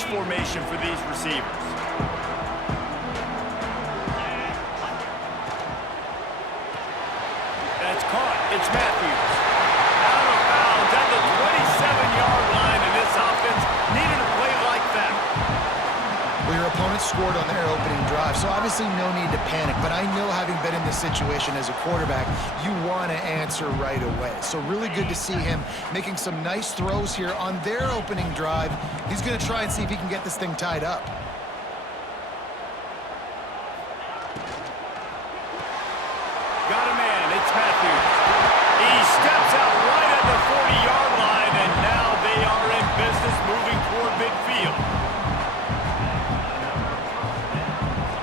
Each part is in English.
H formation for these receivers. That's caught. It's Matthews. Out of bounds at the 27-yard line, and this offense needed a play like that. Well, your opponent scored on their opening drive, so obviously no need to panic. But I know, having been in this situation as a quarterback, you want to answer right away. So really good to see him making some nice throws here on their opening drive. He's going to try and see if he can get this thing tied up. Got a man. It's Matthews. He steps out right at the 40-yard line, and now they are in business moving toward midfield.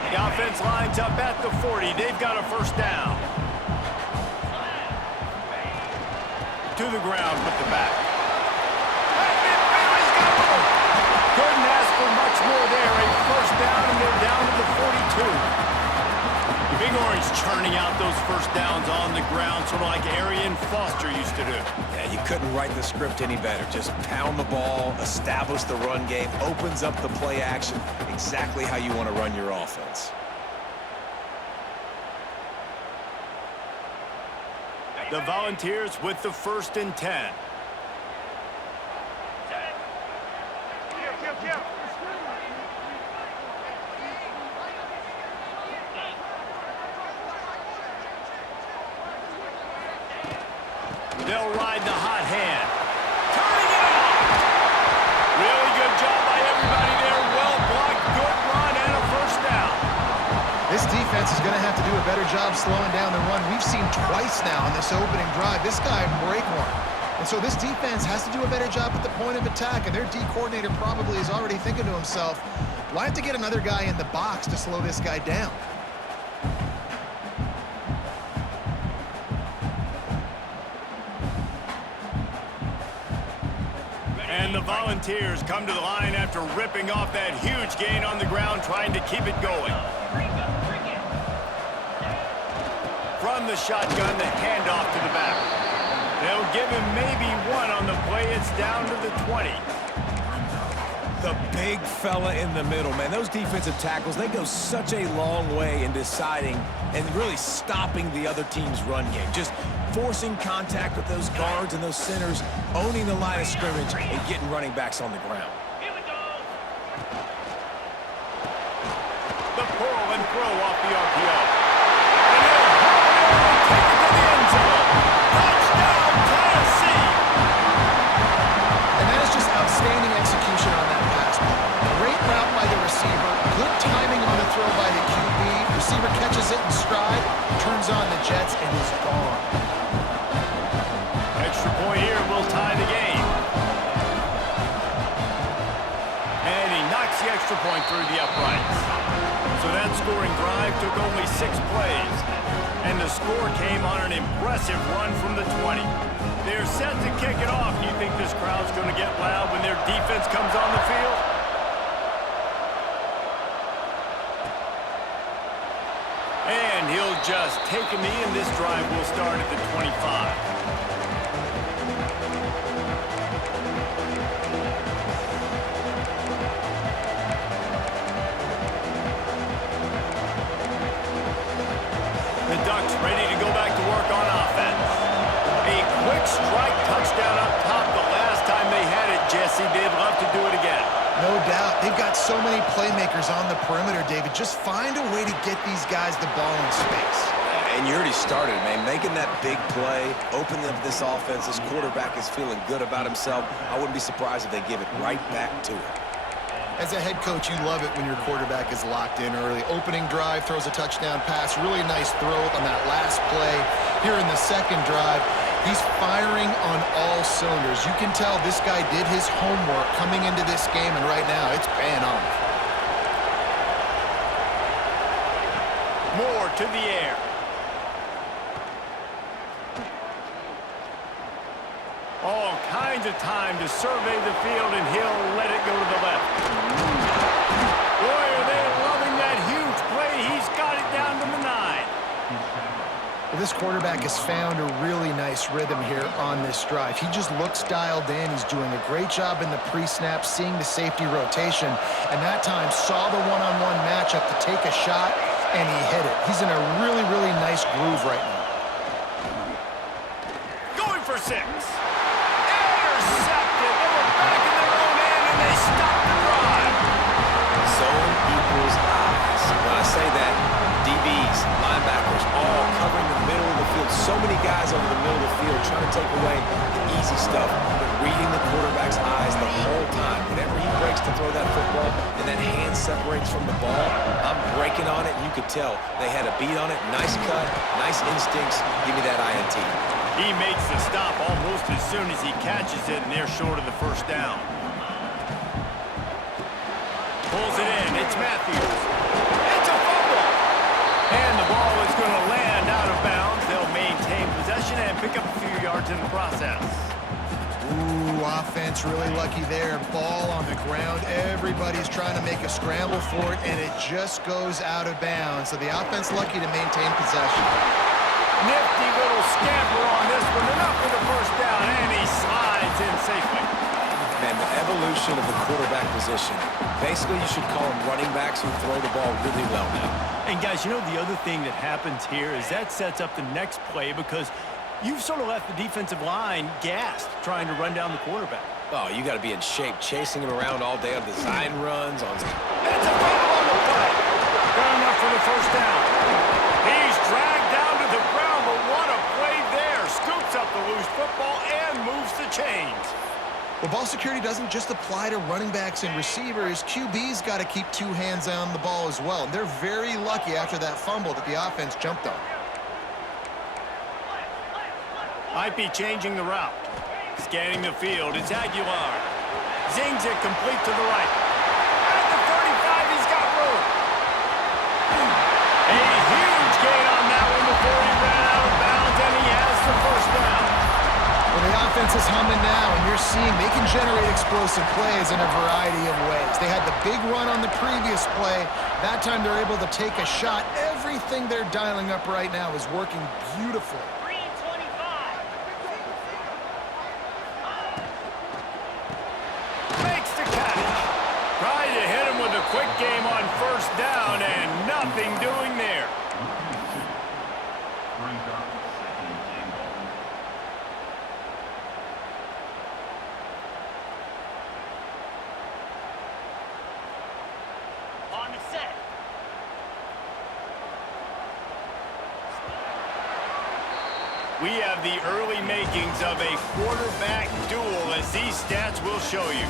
The offense lines up at the 40. They've got a first down. To the ground with the back. Couldn't ask for much more there. A first down, and they're down to the 42. The Big Orange churning out those first downs on the ground, sort of like Arian Foster used to do. Yeah, you couldn't write the script any better. Just pound the ball, establish the run game, opens up the play action, exactly how you want to run your offense. The Volunteers with the 1st and 10. They'll ride the hot hand. Turning it off. Really good job by everybody there. Well blocked, good run, and a first down. This defense is going to have to do a better job slowing down the run. We've seen twice now in this opening drive. This guy break one. And so this defense has to do a better job at the point of attack, and their D coordinator probably is already thinking to himself, well, I have to get another guy in the box to slow this guy down. And the Volunteers come to the line after ripping off that huge gain on the ground, trying to keep it going. From the shotgun, the handoff to the back. They'll give him maybe one on the play. It's down to the 20. The big fella in the middle, man. Those defensive tackles, they go such a long way in deciding and really stopping the other team's run game. Just forcing contact with those guards and those centers, owning the line of scrimmage, and getting running backs on the ground. The pull and throw off the RPO. And they'll take it to the end zone. Touchdown, Tennessee! And that is just outstanding execution on that pass. Great route by the receiver, good timing on the throw by the QB. Receiver catches it in stride, turns on the jets, and is gone. Extra point here will tie the game. And he knocks the extra point through the uprights. So that scoring drive took only 6 plays. And the score came on an impressive run from the 20. They're set to kick it off. Do you think this crowd's going to get loud when their defense comes on the field? And he'll just take a knee, and this drive will start at the 25. The Ducks ready to go back to work on offense. A quick strike touchdown up top the last time they had it, Jesse. They'd love to do it again. No doubt. They've got so many playmakers on the perimeter, David. Just find a way to get these guys the ball in space. And you already started, man. Making that big play, opening up this offense. This quarterback is feeling good about himself. I wouldn't be surprised if they give it right back to him. As a head coach, you love it when your quarterback is locked in early. Opening drive, throws a touchdown pass. Really nice throw on that last play. Here in the second drive, he's firing on all cylinders. You can tell this guy did his homework coming into this game, and right now it's paying off. Moore to the air. All kinds of time to survey the field, and he'll let it go to the left. Boy, are they loving that huge play. He's got it down to the 9. Well, this quarterback has found a really nice rhythm here on this drive. He just looks dialed in. He's doing a great job in the pre-snap, seeing the safety rotation, and that time saw the one-on-one matchup to take a shot, and he hit it. He's in a really, really nice groove right now. Going for 6. Intercepted. They were back in their own end, and they stopped the drive. Zone equals eyes. When I say that, DBs, linebackers, all covering the middle of the field. So many guys over the middle of the field trying to take away the easy stuff, but reading the quarterback's eyes the whole time. Whenever he breaks to throw that football and that hand separates from the ball, I'm breaking on it, and you could tell they had a beat on it. Nice cut, nice instincts. Give me that INT. He makes the stop almost as soon as he catches it, and they're short of the first down. Pulls it in. It's Matthews. It's a fumble. And the ball is going to land out of bounds. They'll maintain possession and pick up a few yards in the process. Ooh, offense really lucky there. Ball on the ground. Everybody's trying to make a scramble for it, and it just goes out of bounds. So the offense lucky to maintain possession. Nifty little scamper on this one. Enough for the first down, and he slides in safely. Man, the evolution of the quarterback position. Basically, you should call them running backs who throw the ball really well now. And guys, you know the other thing that happens here is that sets up the next play because you've sort of left the defensive line gassed trying to run down the quarterback. Oh, you got to be in shape chasing him around all day on design runs. It's a fumble on the play. Good enough for the first down. He's dragged down to the ground, but what a play there. Scoops up the loose football and moves the chains. Well, ball security doesn't just apply to running backs and receivers. QB's got to keep 2 hands on the ball as well. And they're very lucky after that fumble that the offense jumped on. Might be changing the route. Scanning the field, it's Aguilar. Zings it complete to the right. At the 35, he's got room. A huge gain on that one before he ran out of bounds, and he has the first down. Well, the offense is humming now, and you're seeing they can generate explosive plays in a variety of ways. They had the big run on the previous play. That time they're able to take a shot. Everything they're dialing up right now is working beautifully. Makes the catch. Tried to hit him with a quick game on first down, and nothing doing there. We have the early makings of a quarterback duel, as these stats will show you.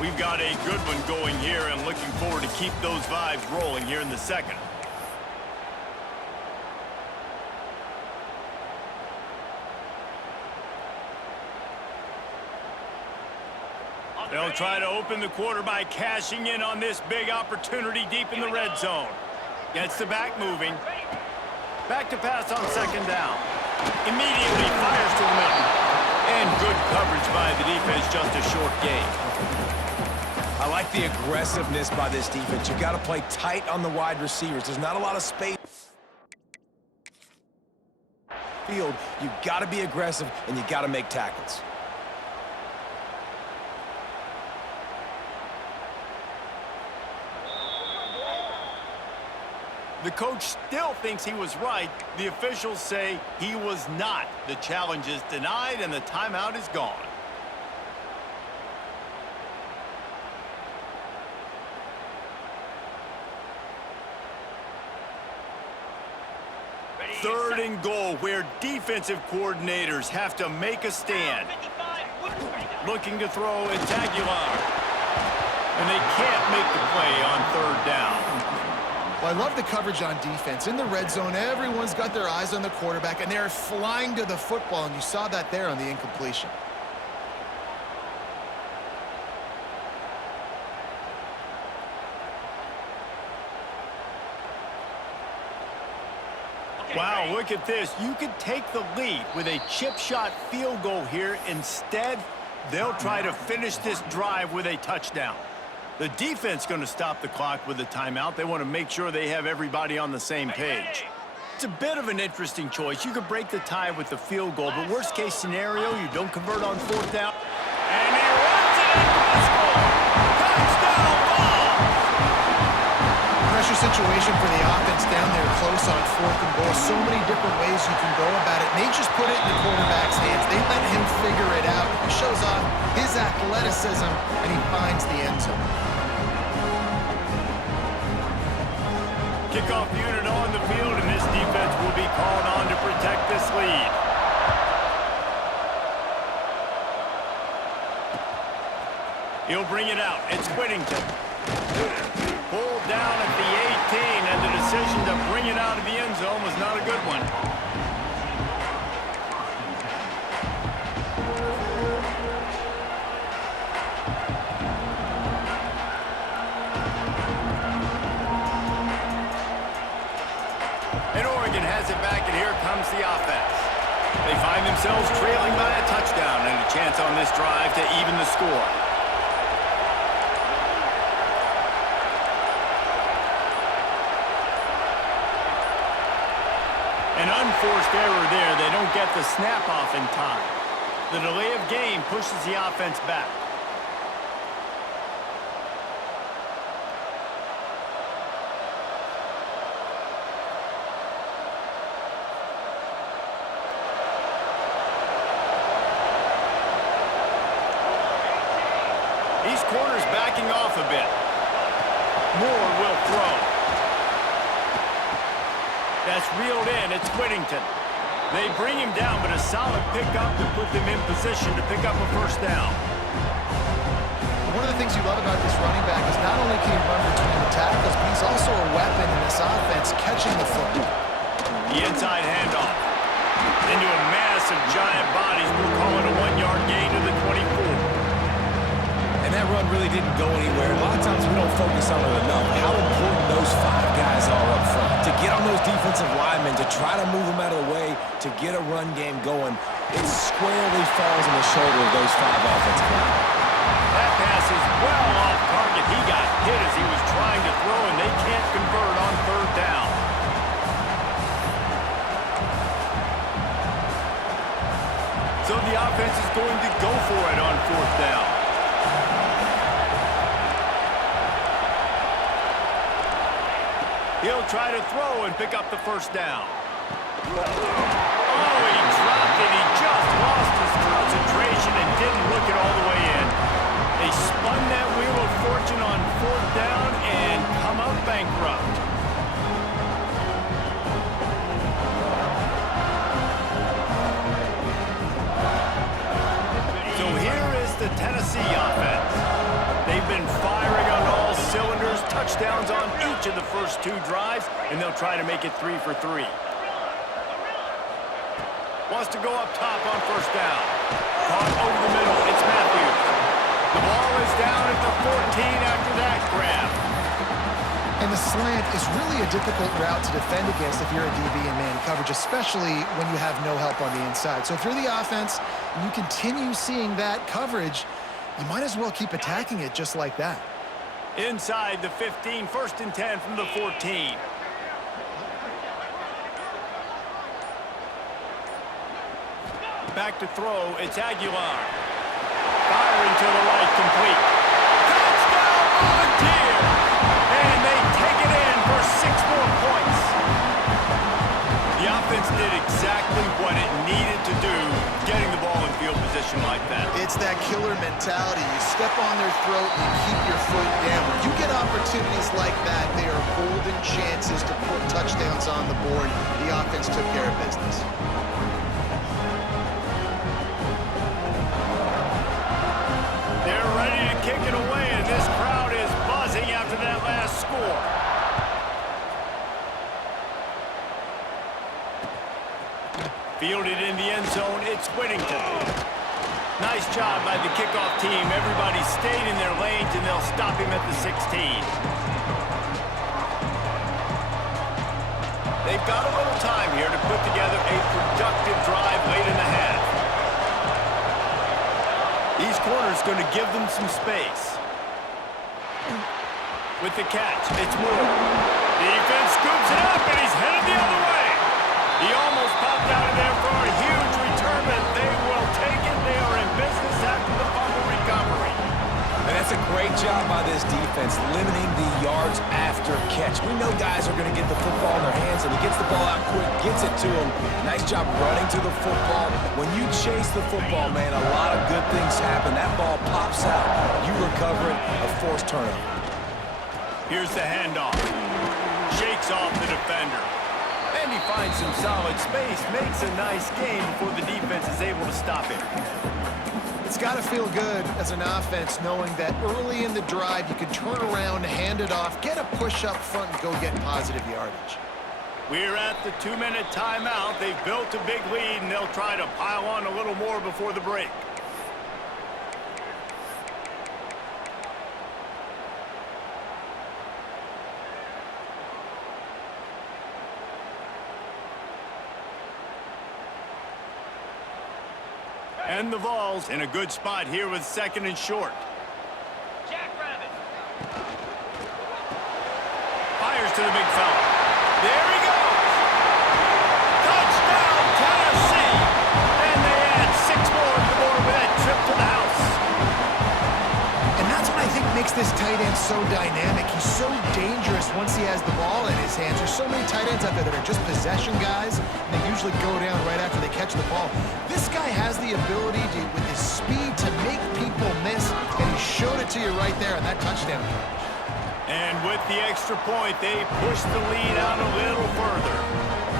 We've got a good one going here and looking forward to keep those vibes rolling here in the second. They'll try to open the quarter by cashing in on this big opportunity deep in the red zone. Gets the back moving. Back to pass on second down. Immediately fires to the middle. And good coverage by the defense, just a short gain. I like the aggressiveness by this defense. You got to play tight on the wide receivers. There's not a lot of space. Field, you got to be aggressive and you got to make tackles. The coach still thinks he was right. The officials say he was not. The challenge is denied and the timeout is gone. Third and goal, where defensive coordinators have to make a stand. Looking to throw, it's Aguilar. And they can't make the play on third down. Well, I love the coverage on defense. In the red zone, everyone's got their eyes on the quarterback, and they're flying to the football, and you saw that there on the incompletion. Wow, look at this. You could take the lead with a chip shot field goal here. Instead, they'll try to finish this drive with a touchdown. The defense going to stop the clock with a timeout. They want to make sure they have everybody on the same page. It's a bit of an interesting choice. You could break the tie with the field goal, but worst case scenario, you don't convert on fourth down. And he runs it and goal. Touchdown ball! Pressure situation for the offense down there close on fourth and goal. So many different ways you can go about it. And they just put it in the quarterback's hands. They let him figure it out. He shows off his athleticism, and he finds the end zone. Kickoff unit on the field, and this defense will be called on to protect this lead. He'll bring it out. It's Whittington. Pulled down at the 18, and the decision to bring it out of the end zone was not a good one. And Oregon has it back, and here comes the offense. They find themselves trailing by a touchdown and a chance on this drive to even the score. An unforced error there. They don't get the snap off in time. The delay of game pushes the offense back. These corners backing off a bit. Moore will throw. That's reeled in. It's Whittington. They bring him down, but a solid pickup to put them in position to pick up a first down. One of the things you love about this running back is not only can he run between the tackles, but he's also a weapon in this offense, catching the football. The inside handoff. Into a mass of giant bodies. We'll call it a 1-yard gain to the 24. And that run really didn't go anywhere. A lot of times we don't focus on it enough. How important those 5 guys are up front. To get on those defensive linemen, to try to move them out of the way, to get a run game going, it squarely falls on the shoulder of those 5 offensive linemen. That pass is well off target. He got hit as he was trying to throw, and they can't convert on third down. So the offense is going to go for it on fourth down. He'll try to throw and pick up the first down. Oh, he dropped it. He just lost his concentration and didn't look it all the way in. They spun that wheel of fortune on fourth down and come up bankrupt. So here is the Tennessee offense. They've been firing on all cylinders, touchdowns on each of the first 2 drives, and they'll try to make it 3 for 3. Wants to go up top on first down. Caught over the middle. It's Matthews. The ball is down at the 14 after that grab. And the slant is really a difficult route to defend against if you're a DB in man coverage, especially when you have no help on the inside. So if you're the offense and you continue seeing that coverage, you might as well keep attacking it just like that. Inside the 15, 1st and 10 from the 14. Back to throw, it's Aguilar. Firing to the right, complete. Touchdown, Volunteers! And they take it in for 6 more points. The offense did exactly what it needed to do, getting the ball in field position like that. It's that killer mentality. You step on their throat, you keep your foot down. When you get opportunities like that, they are golden chances to put touchdowns on the board. The offense took care of business. They're ready to kick it away, and this crowd is buzzing after that last score. Fielded in the end zone, it's Whittington. Nice job by the kickoff team. Everybody stayed in their lanes, and they'll stop him at the 16. They've got a little time here to put together a productive drive late in the half. These corners going to give them some space. With the catch, it's Moore. The defense scoops it up, and he's headed the other way. this defense limiting the yards after catch. We know guys are going to get the football in their hands, and he gets the ball out quick, gets it to him. Nice job running to the football. When you chase the football, man, a lot of good things happen. That ball pops out. You recover it, a forced turnover. Here's the handoff. Shakes off the defender. And he finds some solid space, makes a nice gain before the defense is able to stop him. It's got to feel good as an offense knowing that early in the drive you can turn around, hand it off, get a push up front, and go get positive yardage. We're at the 2-minute timeout. They've built a big lead, and they'll try to pile on a little more before the break. And the Vols in a good spot here with 2nd and short. Jackrabbit. Fires to the big fella. There he goes. Touchdown, Tennessee. And they add 6 more to the board with that trip to the house. And that's what I think makes this tight end so dynamic. He's so dangerous once he has the ball in his hands. There's so many tight ends out there that are just possession guys, and they usually go down right after they catch the ball. This guy has the ability to, with his speed, to make people miss, and he showed it to you right there on that touchdown catch. And with the extra point, they push the lead out a little further.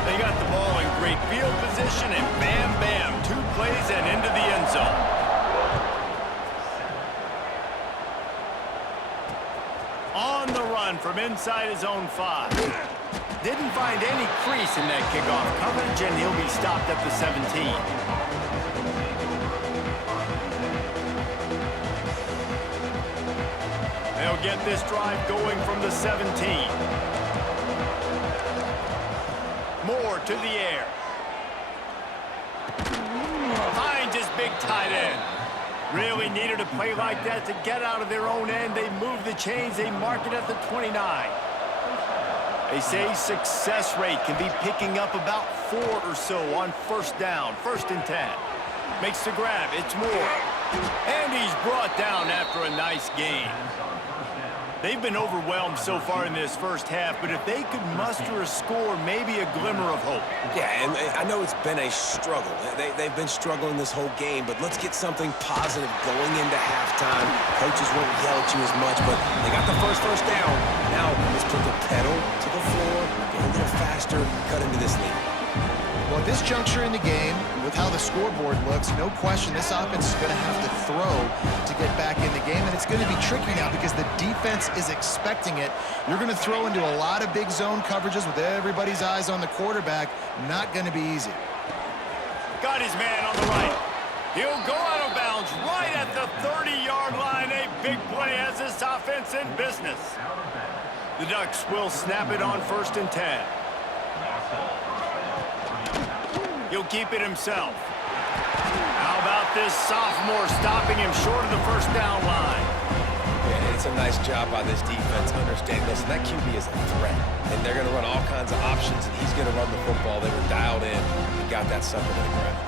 They got the ball in great field position, and bam, bam, 2 plays and into the end zone. On the run from inside his own 5. Didn't find any crease in that kickoff coverage, and he'll be stopped at the 17. They'll get this drive going from the 17. Moore to the air. Finds his big tight end. Really needed a play like that to get out of their own end. They move the chains. They mark it at the 29. They say success rate can be picking up about 4 or so on 1st down, 1st and 10. Makes the grab. It's Moore. And he's brought down after a nice gain. They've been overwhelmed so far in this first half, but if they could muster a score, maybe a glimmer of hope. Yeah, and I know it's been a struggle. They've been struggling this whole game, but let's get something positive going into halftime. Coaches won't yell at you as much, but they got the first down. Now, let's put the pedal to the floor, go a little faster, cut into this lead. Well, at this juncture in the game, with how the scoreboard looks, no question this offense is going to have to throw to get back in the game, and it's going to be tricky now because the defense is expecting it. You're going to throw into a lot of big zone coverages with everybody's eyes on the quarterback. Not going to be easy. Got his man on the right. He'll go out of bounds right at the 30-yard line. A big play as this offense in business. The Ducks will snap it on 1st and 10. He'll keep it himself. How about this sophomore stopping him short of the 1st down line? Yeah, it's a nice job by this defense understanding this. And that QB is a threat. And they're going to run all kinds of options, and he's going to run the football. They were dialed in. He got that sucker to the ground.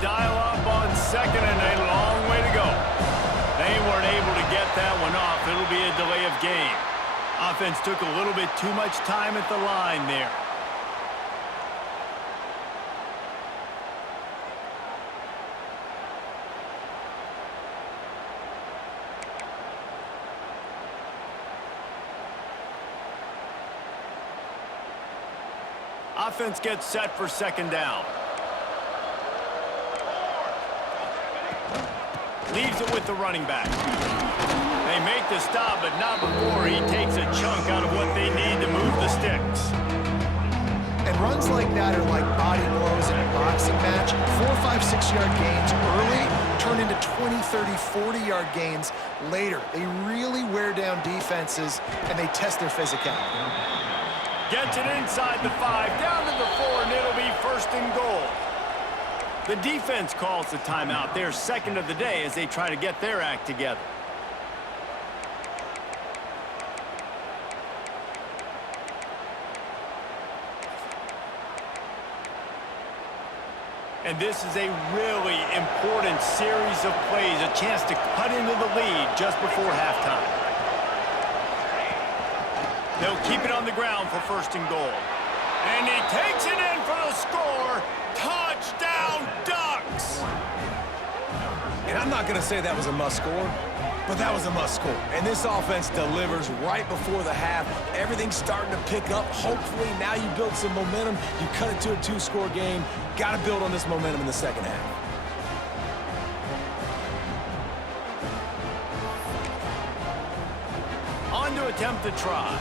Dial up on 2nd and a long way to go. They weren't able to get that one off. It'll be a delay of game. Offense took a little bit too much time at the line there. Offense gets set for 2nd down. Leaves it with the running back. They make the stop, but not before he takes a chunk out of what they need to move the sticks. And runs like that are like body blows in a boxing match. 4, 5, 6-yard gains early turn into 20, 30, 40-yard gains later. They really wear down defenses, and they test their physicality. Gets it inside the 5, down to the 4, and it'll be 1st and goal. The defense calls the timeout. They're 2nd of the day as they try to get their act together. And this is a really important series of plays, a chance to cut into the lead just before halftime. They'll keep it on the ground for first and goal. And he takes it in for the score. Touchdown, Ducks! And I'm not going to say that was a must score, but that was a must score. And this offense delivers right before the half. Everything's starting to pick up. Hopefully now you build some momentum. You cut it to a 2-score game. Got to build on this momentum in the second half. On to attempt the try.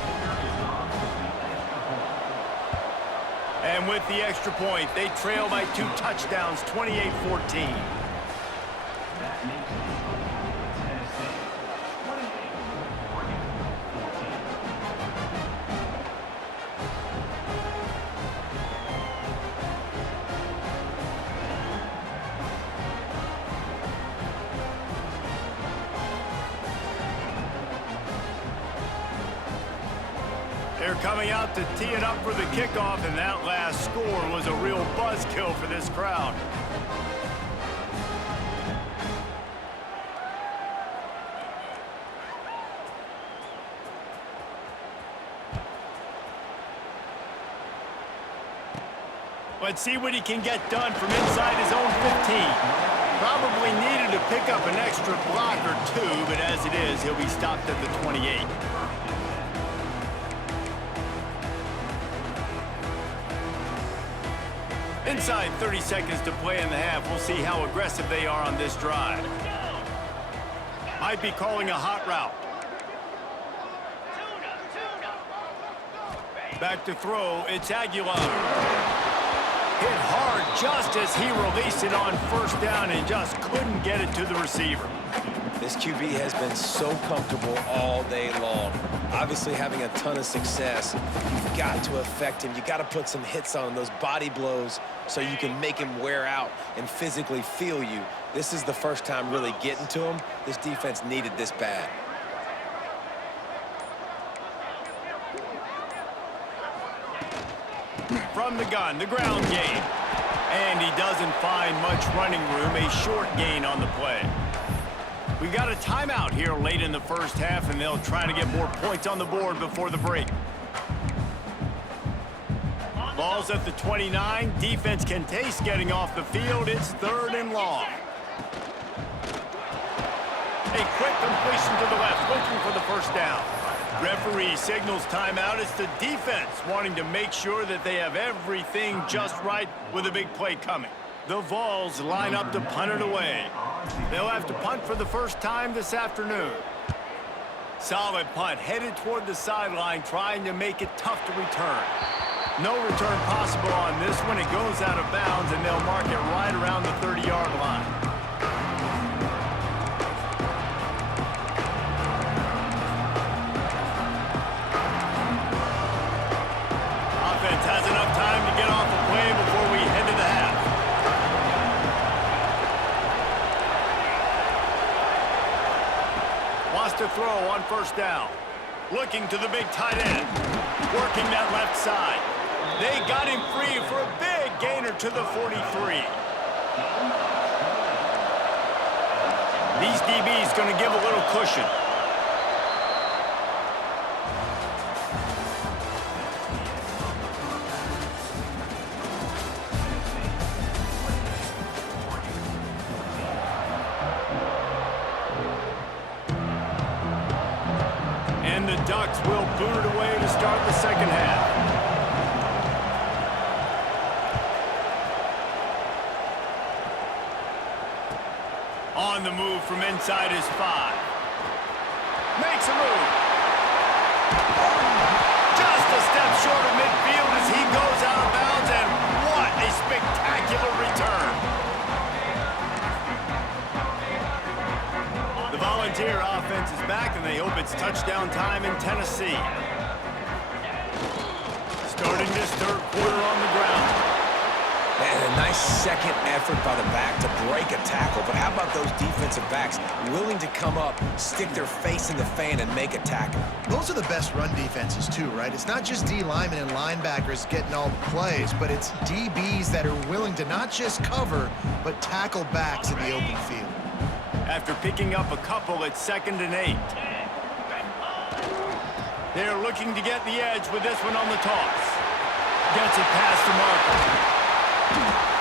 And with the extra point, they trail by 2 touchdowns, 28-14. They're coming out to tee it up for the kickoff, and that last score was a real buzzkill for this crowd. Let's see what he can get done from inside his own 15. Probably needed to pick up an extra block or 2, but as it is, he'll be stopped at the 28. Inside 30 seconds to play in the half. We'll see how aggressive they are on this drive. Might be calling a hot route. Back to throw. It's Aguilar. Hit hard just as he released it on first down and just couldn't get it to the receiver. This QB has been so comfortable all day long. Obviously having a ton of success. You've got to affect him. You got to put some hits on him, those body blows, so you can make him wear out and physically feel you. This is the first time really getting to him. This defense needed this bad. From the gun, the ground game. And he doesn't find much running room, a short gain on the play. We got a timeout here late in the first half, and they'll try to get more points on the board before the break. Ball's at the 29. Defense can taste getting off the field. It's 3rd and long. A quick completion to the left, looking for the first down. Referee signals timeout. It's the defense wanting to make sure that they have everything just right with a big play coming. The Vols line up to punt it away. They'll have to punt for the first time this afternoon. Solid punt, headed toward the sideline, trying to make it tough to return. No return possible on this one. It goes out of bounds, and they'll mark it right around the 30-yard line. Offense has enough time to get off the play before we head to the half. Wants to throw on first down. Looking to the big tight end. Working that left side. They got him free for a big gainer to the 43. These DBs going to give a little cushion. And the Ducks will boot it away to start the second half. On the move from inside his 5. Makes a move. Just a step short of midfield as he goes out of bounds, and what a spectacular return. The Volunteer offense is back, and they hope it's touchdown time in Tennessee. Starting this third quarter on the ground. And Nice second effort by the back to break a tackle, but how about those defensive backs willing to come up, stick their face in the fan, and make a tackle? Those are the best run defenses too, right? It's not just D linemen and linebackers getting all the plays, but it's DBs that are willing to not just cover, but tackle backs in the open field. After picking up a couple, it's 2nd and 8. They're looking to get the edge with this one on the toss. Gets it past to Markham.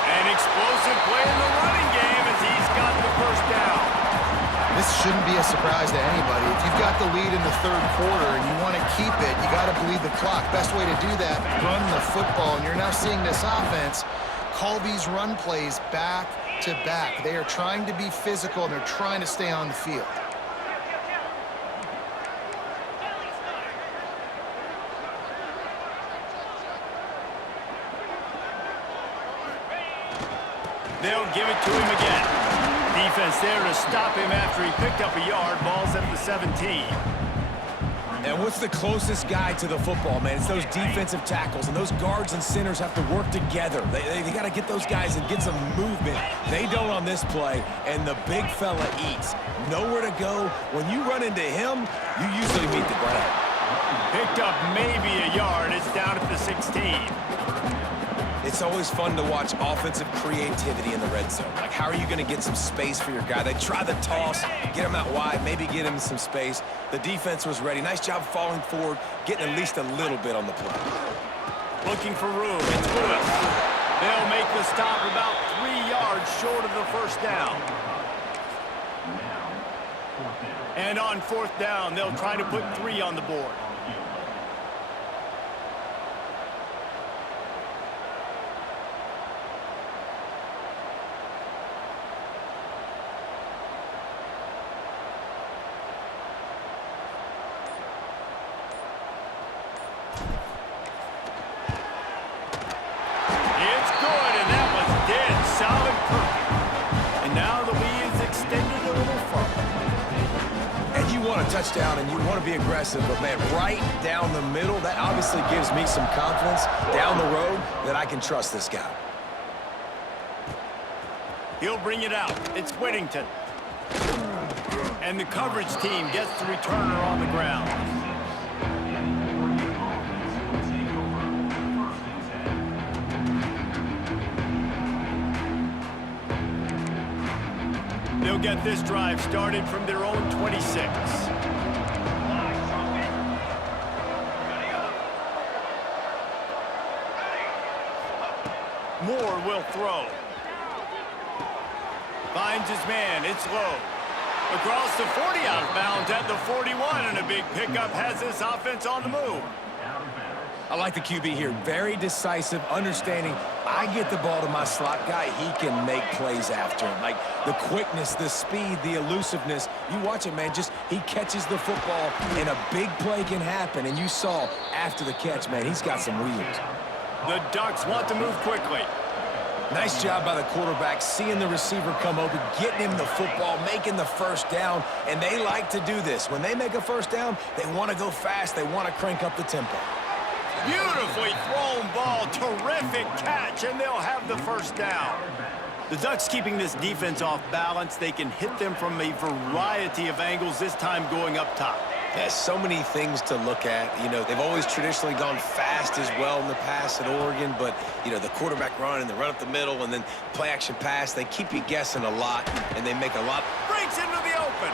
An explosive play in the running game as he's got the first down. This shouldn't be a surprise to anybody. If you've got the lead in the third quarter and you want to keep it, you got to bleed the clock. Best way to do that, run the football. And you're now seeing this offense call these run plays back to back. They are trying to be physical, and they're trying to stay on the field. They'll give it to him again. Defense there to stop him after he picked up a yard. Ball's at the 17. And what's the closest guy to the football, man? It's those defensive tackles, and those guards and centers have to work together. They got to get those guys and get some movement. They don't on this play, and the big fella eats. Nowhere to go. When you run into him, you usually meet the ground. Picked up maybe a yard. It's down at the 16. It's always fun to watch offensive creativity in the red zone. Like, how are you going to get some space for your guy? They try the toss, get him out wide, maybe get him some space. The defense was ready. Nice job falling forward, getting at least a little bit on the play. Looking for room. It's Lewis. They'll make the stop about 3 yards short of the first down. And on 4th down, they'll try to put 3 on the board. Touchdown, and you want to be aggressive, but man, right down the middle, that obviously gives me some confidence down the road that I can trust this guy. He'll bring it out. It's Whittington. And the coverage team gets the returner on the ground. They'll get this drive started from their own 26. Moore will throw. Finds his man. It's low. Across the 40 out of bounds at the 41, and a big pickup has this offense on the move. I like the QB here. Very decisive, understanding. I get the ball to my slot guy, he can make plays after him. Like the quickness, the speed, the elusiveness. You watch it, man. Just he catches the football, and a big play can happen. And you saw after the catch, man, he's got some wheels. The Ducks want to move quickly. Nice job by the quarterback, seeing the receiver come open, getting him the football, making the first down, and they like to do this. When they make a first down, they want to go fast. They want to crank up the tempo. Beautifully thrown ball, terrific catch, and they'll have the first down. The Ducks keeping this defense off balance. They can hit them from a variety of angles, this time going up top. There's so many things to look at. You know, they've always traditionally gone fast as well in the past at Oregon, but, you know, the quarterback run and the run up the middle and then play action pass, they keep you guessing a lot, and they make a lot. Breaks into the open.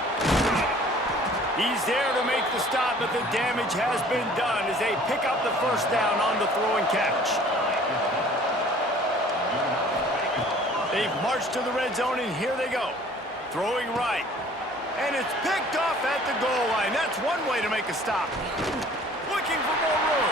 He's there to make the stop, but the damage has been done as they pick up the first down on the throw and catch. They've marched to the red zone, and here they go. Throwing right. And it's picked off at the goal line. That's one way to make a stop. Looking for more room.